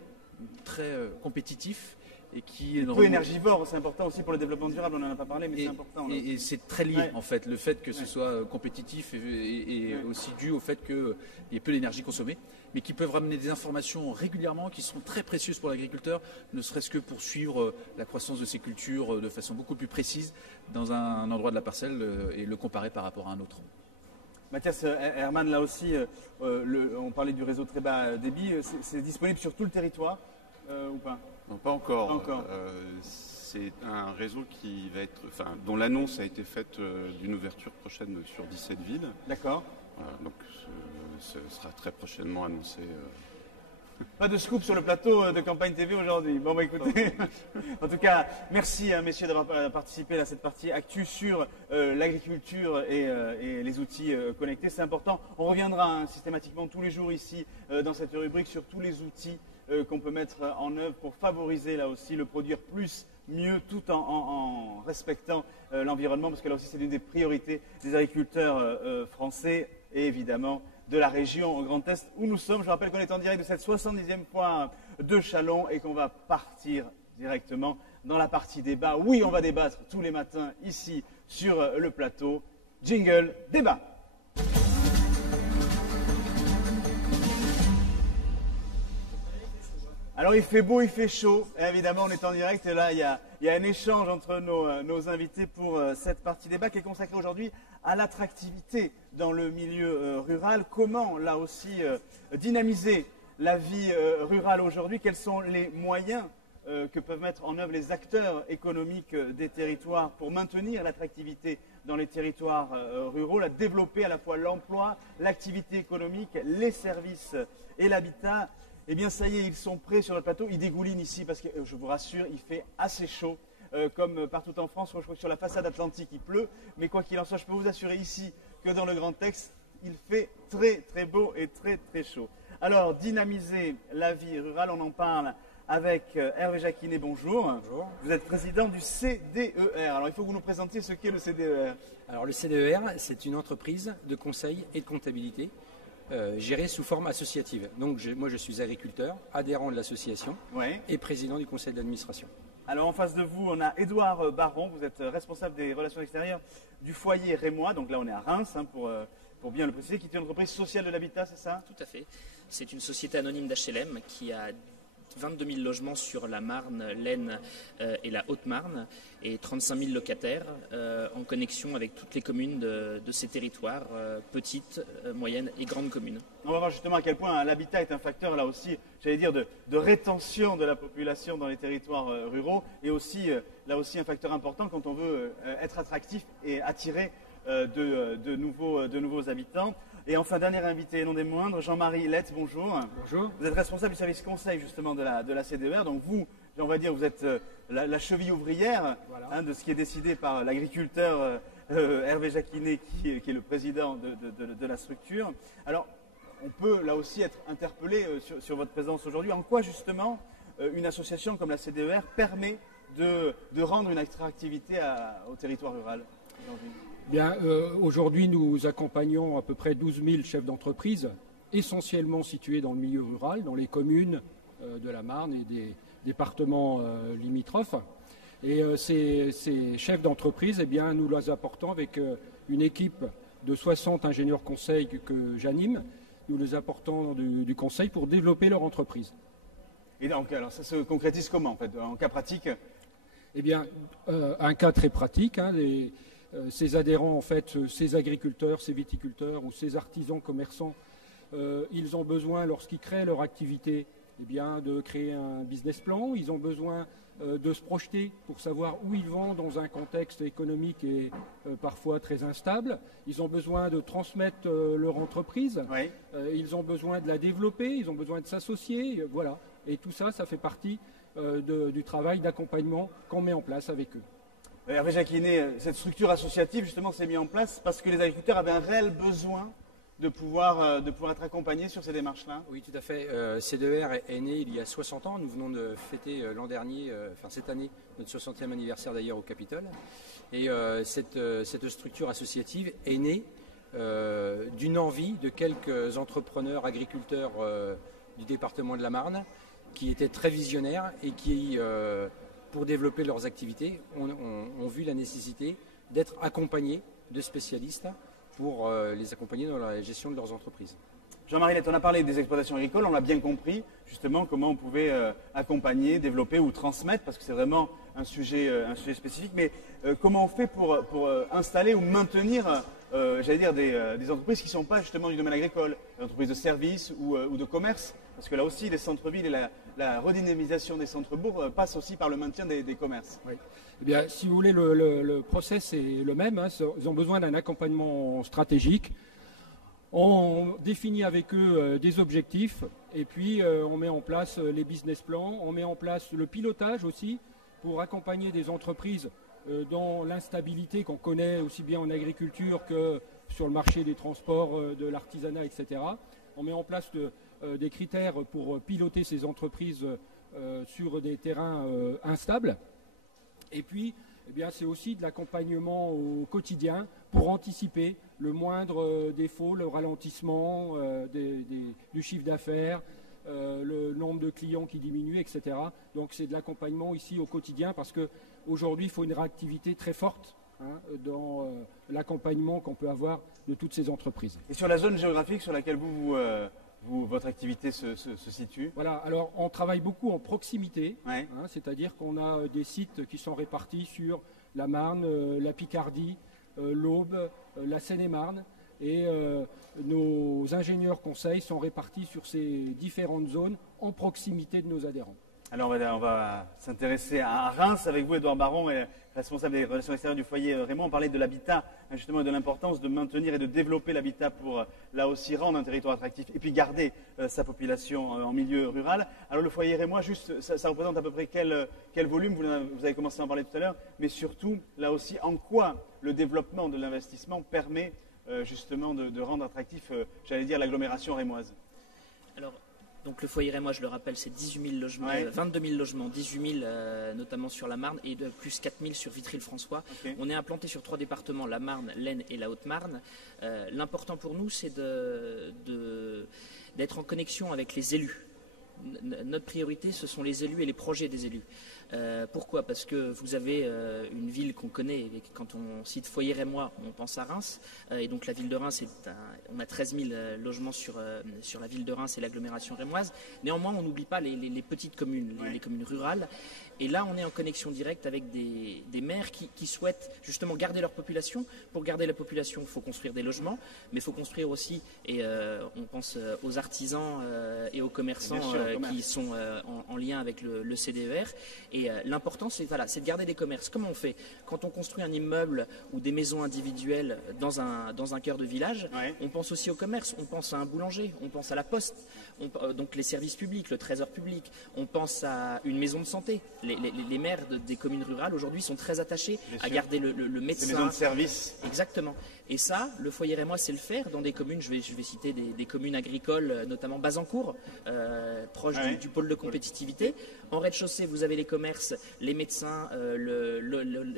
très compétitifs et qui... peu énergivores, c'est important aussi pour le développement durable, on n'en a pas parlé, mais c'est important. Et c'est très lié en fait, le fait que ce soit compétitif et aussi dû au fait qu'il y ait peu d'énergie consommée, mais qui peuvent ramener des informations régulièrement qui seront très précieuses pour l'agriculteur, ne serait-ce que pour suivre la croissance de ses cultures de façon beaucoup plus précise dans un endroit de la parcelle et le comparer par rapport à un autre. Mathias Herman, là aussi, on parlait du réseau très bas débit, c'est disponible sur tout le territoire ou pas? Non, pas encore. Pas encore. C'est un réseau qui va être, dont l'annonce a été faite d'une ouverture prochaine sur 17 villes. D'accord. Voilà, donc ce sera très prochainement annoncé. Pas de scoop sur le plateau de Campagne TV aujourd'hui. Bon, bah écoutez, en tout cas, merci messieurs d'avoir participé à cette partie actu sur l'agriculture et les outils connectés. C'est important. On reviendra systématiquement tous les jours ici dans cette rubrique sur tous les outils qu'on peut mettre en œuvre pour favoriser là aussi le produire plus, mieux, tout en respectant l'environnement, parce que là aussi c'est l'une des priorités des agriculteurs français et évidemment de la région au Grand Est où nous sommes. Je rappelle qu'on est en direct de cette 70e foire de Châlons et qu'on va partir directement dans la partie débat. Oui, on va débattre tous les matins ici sur le plateau. Jingle, débat. Alors il fait beau, il fait chaud, et évidemment on est en direct et là il y a un échange entre nos invités pour cette partie débat qui est consacrée aujourd'hui à l'attractivité dans le milieu rural. Comment là aussi dynamiser la vie rurale aujourd'hui? Quels sont les moyens que peuvent mettre en œuvre les acteurs économiques des territoires pour maintenir l'attractivité dans les territoires ruraux, à développer à la fois l'emploi, l'activité économique, les services et l'habitat? Eh bien, ça y est, ils sont prêts sur le plateau. Ils dégoulinent ici parce que, je vous rassure, il fait assez chaud comme partout en France. Je crois que sur la façade atlantique, il pleut. Mais quoi qu'il en soit, je peux vous assurer ici que dans le Grand Est, il fait très très beau et très très chaud. Alors, dynamiser la vie rurale, on en parle avec Hervé Jacquinet, bonjour. Bonjour. Vous êtes président du CDER. Alors, il faut que vous nous présentiez ce qu'est le CDER. Alors, le CDER, c'est une entreprise de conseil et de comptabilité gérée sous forme associative. Donc, moi, je suis agriculteur, adhérent de l'association et président du conseil d'administration. Alors, en face de vous, on a Édouard Baron. Vous êtes responsable des relations extérieures du foyer Rémois. Donc là, on est à Reims, pour bien le préciser, qui est une entreprise sociale de l'habitat, c'est ça? Tout à fait. C'est une société anonyme d'HLM qui a 22 000 logements sur la Marne, l'Aisne et la Haute-Marne et 35 000 locataires en connexion avec toutes les communes de ces territoires, petites, moyennes et grandes communes. On va voir justement à quel point l'habitat est un facteur là aussi, j'allais dire, de rétention de la population dans les territoires ruraux et aussi, là aussi un facteur important quand on veut être attractif et attirer de nouveaux habitants. Et enfin, dernier invité, non des moindres, Jean-Marie Letz, bonjour. Bonjour. Vous êtes responsable du service conseil justement de la CDER, donc vous, on va dire, vous êtes la cheville ouvrière de ce qui est décidé par l'agriculteur Hervé Jacquinet, qui est le président de la structure. Alors, on peut là aussi être interpellé sur votre présence aujourd'hui. En quoi justement une association comme la CDER permet de rendre une attractivité au territoire rural aujourd'hui? Bien, aujourd'hui, nous accompagnons à peu près 12 000 chefs d'entreprise, essentiellement situés dans le milieu rural, dans les communes de la Marne et des départements limitrophes. Et ces chefs d'entreprise, eh bien, nous les apportons avec une équipe de 60 ingénieurs conseils que j'anime. Nous les apportons du conseil pour développer leur entreprise. Et donc, alors, ça se concrétise comment, en fait, en cas pratique? Eh bien, un cas très pratique, ces adhérents, en fait, ces agriculteurs, ces viticulteurs ou ces artisans commerçants, ils ont besoin, lorsqu'ils créent leur activité, eh bien, de créer un business plan. Ils ont besoin de se projeter pour savoir où ils vont dans un contexte économique et parfois très instable. Ils ont besoin de transmettre leur entreprise. Oui. Ils ont besoin de la développer. Ils ont besoin de s'associer. Voilà. Et tout ça, ça fait partie du travail d'accompagnement qu'on met en place avec eux. Hervé Jacquinet, cette structure associative, justement, s'est mise en place parce que les agriculteurs avaient un réel besoin de pouvoir être accompagnés sur ces démarches-là. Oui, tout à fait. CDER est né il y a 60 ans. Nous venons de fêter l'an dernier, cette année, notre 60e anniversaire d'ailleurs au Capitole. Et cette structure associative est née d'une envie de quelques entrepreneurs agriculteurs du département de la Marne qui étaient très visionnaires et qui, pour développer leurs activités, ont vu la nécessité d'être accompagnés de spécialistes pour les accompagner dans la gestion de leurs entreprises. Jean-Marie Lett, on a parlé des exploitations agricoles, on a bien compris justement comment on pouvait accompagner, développer ou transmettre, parce que c'est vraiment un sujet spécifique, mais comment on fait pour installer ou maintenir des entreprises qui ne sont pas justement du domaine agricole, des entreprises de services ou de commerce, parce que là aussi les centres-villes et la redynamisation des centres-bourgs passent aussi par le maintien des commerces. Oui. Eh bien, si vous voulez, le process est le même. Ils ont besoin d'un accompagnement stratégique. On définit avec eux des objectifs et puis on met en place les business plans, on met en place le pilotage aussi pour accompagner des entreprises dans l'instabilité qu'on connaît aussi bien en agriculture que sur le marché des transports, de l'artisanat, etc. On met en place des critères pour piloter ces entreprises sur des terrains instables. Et puis, eh bien, c'est aussi de l'accompagnement au quotidien pour anticiper le moindre défaut, le ralentissement du chiffre d'affaires, le nombre de clients qui diminue, etc. Donc c'est de l'accompagnement ici au quotidien parce qu'aujourd'hui, il faut une réactivité très forte dans l'accompagnement qu'on peut avoir de toutes ces entreprises. Et sur la zone géographique sur laquelle votre activité se situe? Voilà, alors on travaille beaucoup en proximité, ouais. C'est-à-dire qu'on a des sites qui sont répartis sur la Marne, la Picardie, l'Aube, la Seine-et-Marne, et nos ingénieurs conseils sont répartis sur ces différentes zones en proximité de nos adhérents. Alors on va s'intéresser à Reims avec vous, Édouard Baron, responsable des relations extérieures du foyer Raymond. On parlait de l'habitat, justement, et de l'importance de maintenir et de développer l'habitat pour, là aussi, rendre un territoire attractif et puis garder sa population en milieu rural. Alors le foyer Raymond, juste, ça représente à peu près quel volume, vous avez commencé à en parler tout à l'heure, mais surtout, là aussi, en quoi le développement de l'investissement permet justement de rendre attractif, j'allais dire, l'agglomération rémoise. Alors, donc le foyer Rémois, je le rappelle, c'est 18 000 logements, 22 000 logements, 18 000 notamment sur la Marne et de plus 4 000 sur Vitry-le-François. Okay. On est implanté sur 3 départements, la Marne, l'Aisne et la Haute-Marne. L'important pour nous, c'est d'être en connexion avec les élus. Notre priorité, ce sont les élus et les projets des élus. Pourquoi? Parce que vous avez une ville qu'on connaît, et quand on cite foyer Rémois, on pense à Reims, et donc la ville de Reims, on a 13 000 logements sur la ville de Reims et l'agglomération rémoise. Néanmoins, on n'oublie pas les petites communes, les communes rurales. Et là, on est en connexion directe avec des maires qui souhaitent justement garder leur population. Pour garder la population, il faut construire des logements, mais il faut construire aussi, et on pense aux artisans et aux commerçants qui sont en lien avec le CDER. Et l'important, c'est de garder des commerces. Comment on fait? Quand on construit un immeuble ou des maisons individuelles dans un cœur de village, on pense aussi au commerce. On pense à un boulanger, on pense à la poste, donc les services publics, le trésor public. On pense à une maison de santé. Les maires des communes rurales aujourd'hui sont très attachés à garder le médecin. Ces maisons de service. Exactement. Et ça, le foyer Rémois sait le faire dans des communes, je vais citer des communes agricoles, notamment Bazancourt, proche du pôle de compétitivité. En rez-de-chaussée, vous avez les commerces, les médecins,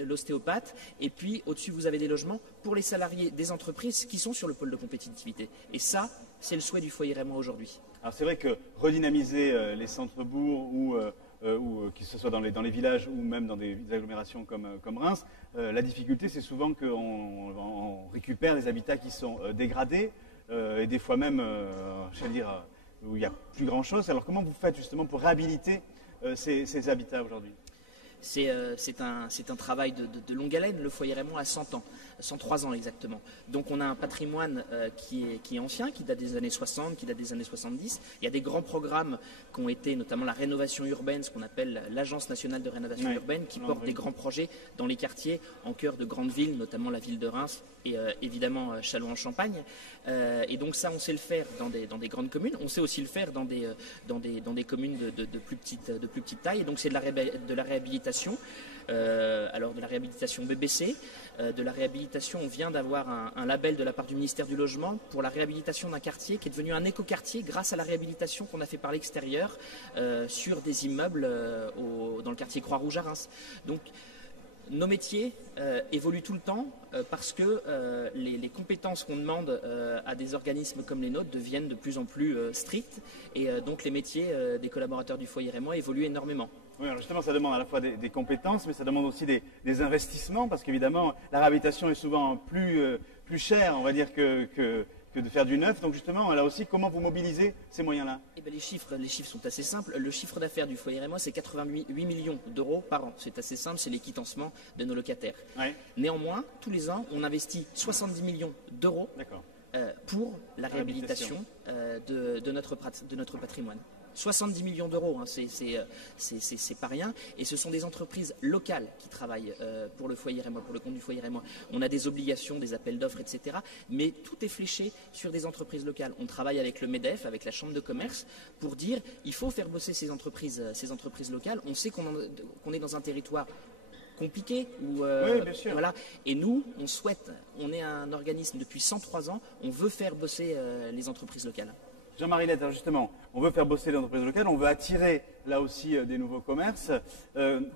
l'ostéopathe. Et puis, au-dessus, vous avez des logements pour les salariés des entreprises qui sont sur le pôle de compétitivité. Et ça, c'est le souhait du foyer Rémois aujourd'hui. Alors, c'est vrai que redynamiser les centres-bourgs ou que ce soit dans les villages ou même dans des agglomérations comme Reims, la difficulté, c'est souvent qu'on récupère des habitats qui sont dégradés et des fois même, j'allais dire, où il n'y a plus grand-chose. Alors comment vous faites justement pour réhabiliter ces habitats aujourd'hui? C'est un travail de longue haleine. Le foyer Raymond a 100 ans, 103 ans exactement. Donc on a un patrimoine qui est ancien, qui date des années 60, qui date des années 70. Il y a des grands programmes qui ont été, notamment la rénovation urbaine, ce qu'on appelle l'Agence nationale de rénovation urbaine, qui porte des grands projets dans les quartiers, en cœur de grandes villes, notamment la ville de Reims et évidemment Châlons-en-Champagne. Et donc ça, on sait le faire dans des grandes communes. On sait aussi le faire dans des communes de plus petite taille. Et donc c'est de la réhabilitation. Alors de la réhabilitation BBC, de la réhabilitation, on vient d'avoir un label de la part du ministère du Logement pour la réhabilitation d'un quartier qui est devenu un écoquartier grâce à la réhabilitation qu'on a fait par l'extérieur sur des immeubles dans le quartier Croix-Rouge à Reims. Donc nos métiers évoluent tout le temps parce que les compétences qu'on demande à des organismes comme les nôtres deviennent de plus en plus strictes et donc les métiers des collaborateurs du foyer Rémois évoluent énormément. Oui, alors justement, ça demande à la fois des compétences, mais ça demande aussi des investissements, parce qu'évidemment, la réhabilitation est souvent plus chère, on va dire, que de faire du neuf. Donc justement, là aussi, comment vous mobilisez ces moyens-là? Eh bien, les chiffres sont assez simples. Le chiffre d'affaires du foyer Rémois, c'est 88 millions d'euros par an. C'est assez simple, c'est l'équitancement de nos locataires. Ouais. Néanmoins, tous les ans, on investit 70 millions d'euros pour la réhabilitation de notre patrimoine. 70 millions d'euros, hein, c'est pas rien. Et ce sont des entreprises locales qui travaillent pour le foyer Rémois, pour le compte du foyer Rémois. On a des obligations, des appels d'offres, etc. Mais tout est fléché sur des entreprises locales. On travaille avec le MEDEF, avec la Chambre de commerce, pour dire il faut faire bosser ces entreprises locales. On sait qu'on est dans un territoire compliqué. Oui, bien sûr. Voilà. Et nous, on est un organisme depuis 103 ans, on veut faire bosser les entreprises locales. Jean-Marie Lette, justement, on veut faire bosser les entreprises locales, on veut attirer là aussi des nouveaux commerces.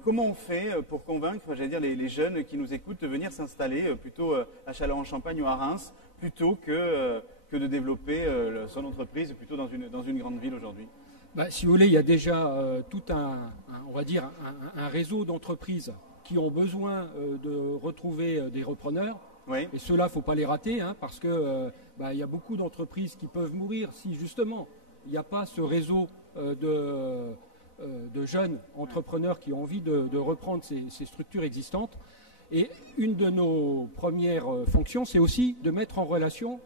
Comment on fait pour convaincre, j'allais dire, les jeunes qui nous écoutent de venir s'installer plutôt à Châlons-en-Champagne ou à Reims, plutôt que de développer son entreprise plutôt dans une grande ville aujourd'hui? Si vous voulez, il y a déjà tout on va dire, un réseau d'entreprises qui ont besoin de retrouver des repreneurs. Oui. Et ceux-là, il ne faut pas les rater, hein, parce que y a beaucoup d'entreprises qui peuvent mourir si justement il n'y a pas ce réseau de jeunes entrepreneurs qui ont envie de reprendre ces structures existantes. Et une de nos premières fonctions, c'est aussi de mettre en relation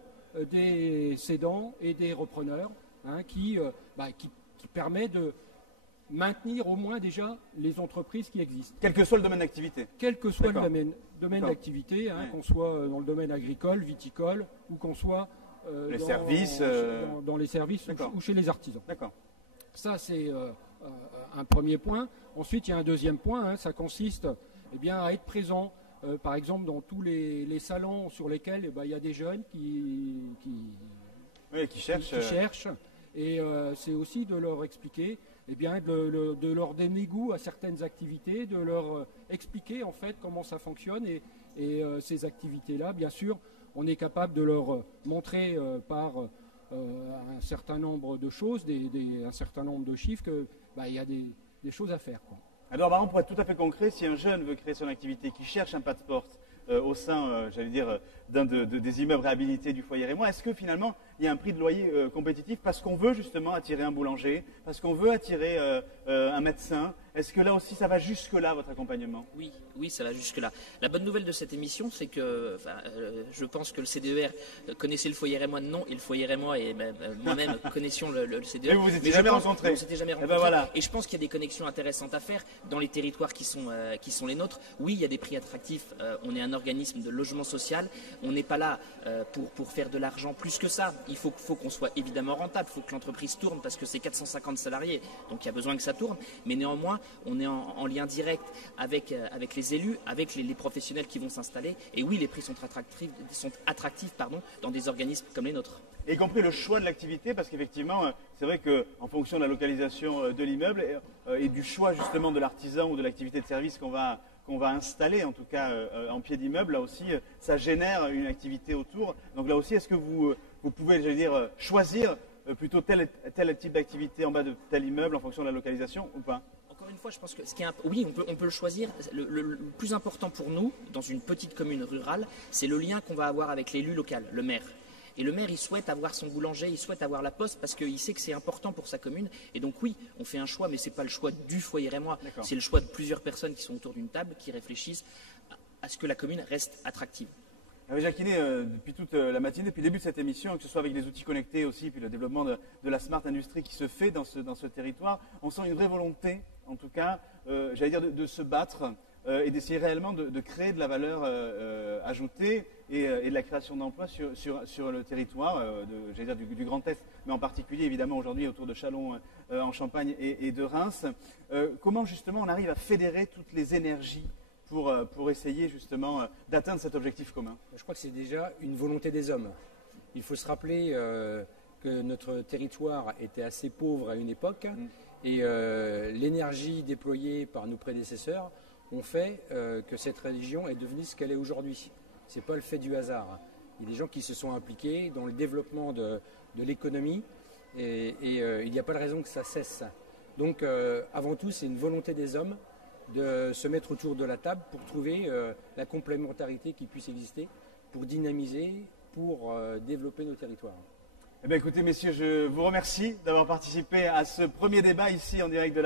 des cédants et des repreneurs, hein, qui permet maintenir au moins déjà les entreprises qui existent. Quel que soit le domaine d'activité. Quel que soit le D'accord. domaine d'activité, hein, qu'on soit dans le domaine agricole, viticole, ou qu'on soit dans les services ou chez les artisans. D'accord. Ça, c'est un premier point. Ensuite, il y a un deuxième point, hein, ça consiste à être présent, par exemple, dans tous les salons sur lesquels il y a des jeunes qui cherchent. Et c'est aussi de leur expliquer, de leur donner goût à certaines activités, de leur expliquer en fait comment ça fonctionne. Et ces activités-là, bien sûr, on est capable de leur montrer par un certain nombre de choses, un certain nombre de chiffres, qu'il y a des choses à faire, quoi. Alors, par exemple, pour être tout à fait concret, si un jeune veut créer son activité, qui cherche un pas de porte au sein, d'un des immeubles réhabilités du foyer Rémois, est-ce que finalement, il y a un prix de loyer compétitif parce qu'on veut justement attirer un boulanger, parce qu'on veut attirer un médecin? Est-ce que là aussi, ça va jusque-là, votre accompagnement? Oui, ça va jusque-là. La bonne nouvelle de cette émission, c'est que je pense que le CDER connaissait le foyer Rémois, non, et le foyer Rémois et moi-même connaissions le CDER. Mais vous n'étiez jamais rencontrés. On s'était jamais rencontrés. Voilà. Et je pense qu'il y a des connexions intéressantes à faire dans les territoires qui sont les nôtres. Oui, il y a des prix attractifs. On est un organisme de logement social. On n'est pas là pour faire de l'argent plus que ça. Il faut qu'on soit évidemment rentable. Il faut que l'entreprise tourne parce que c'est 450 salariés. Donc il y a besoin que ça tourne. Mais néanmoins, on est en lien direct avec les élus, avec les professionnels qui vont s'installer. Et oui, les prix sont attractifs dans des organismes comme les nôtres. Y compris le choix de l'activité, parce qu'effectivement, c'est vrai qu'en fonction de la localisation de l'immeuble et du choix justement de l'artisan ou de l'activité de service qu'on va installer, en tout cas en pied d'immeuble, là aussi, ça génère une activité autour. Donc là aussi, est-ce que vous pouvez, choisir plutôt tel type d'activité en bas de tel immeuble en fonction de la localisation ou pas? Encore une fois, je pense que oui, on peut le choisir. Le plus important pour nous, dans une petite commune rurale, c'est le lien qu'on va avoir avec l'élu local, le maire. Et le maire, il souhaite avoir son boulanger, il souhaite avoir la poste parce qu'il sait que c'est important pour sa commune. Et donc oui, on fait un choix, mais ce n'est pas le choix du foyer Rémois. C'est le choix de plusieurs personnes qui sont autour d'une table, qui réfléchissent à ce que la commune reste attractive. Jacques Inet, depuis toute la matinée, depuis le début de cette émission, que ce soit avec les outils connectés aussi, puis le développement de la smart industrie qui se fait dans ce territoire, on sent une vraie volonté, en tout cas, de se battre et d'essayer réellement de créer de la valeur ajoutée et de la création d'emplois sur le territoire du Grand Est, mais en particulier évidemment aujourd'hui autour de Châlons en Champagne et de Reims. Comment justement on arrive à fédérer toutes les énergies pour essayer justement d'atteindre cet objectif commun? Je crois que c'est déjà une volonté des hommes. Il faut se rappeler que notre territoire était assez pauvre à une époque et l'énergie déployée par nos prédécesseurs ont fait que cette religion est devenue ce qu'elle est aujourd'hui. Ce n'est pas le fait du hasard. Il y a des gens qui se sont impliqués dans le développement de l'économie et il n'y a pas de raison que ça cesse. Donc avant tout, c'est une volonté des hommes de se mettre autour de la table pour trouver la complémentarité qui puisse exister, pour dynamiser, pour développer nos territoires. Eh bien, écoutez, messieurs, je vous remercie d'avoir participé à ce premier débat ici en direct de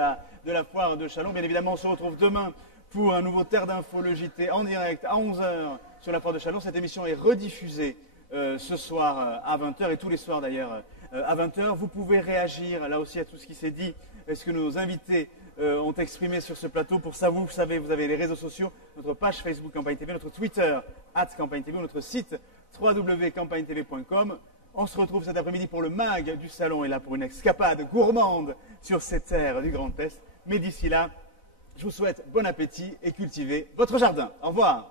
la foire de Châlons. Bien évidemment, on se retrouve demain pour un nouveau Terre d'Info, le JT, en direct à 11h sur la foire de Châlons. Cette émission est rediffusée ce soir à 20h et tous les soirs d'ailleurs à 20h. Vous pouvez réagir là aussi à tout ce qui s'est dit. Est-ce que nos invités ont exprimé sur ce plateau? Pour ça, vous savez, vous avez les réseaux sociaux, notre page Facebook Campagne TV, notre Twitter @Campagne TV, notre site www.campagnetv.com. On se retrouve cet après-midi pour le MAG du Salon et là pour une escapade gourmande sur ces terres du Grand Est. Mais d'ici là, je vous souhaite bon appétit et cultivez votre jardin. Au revoir.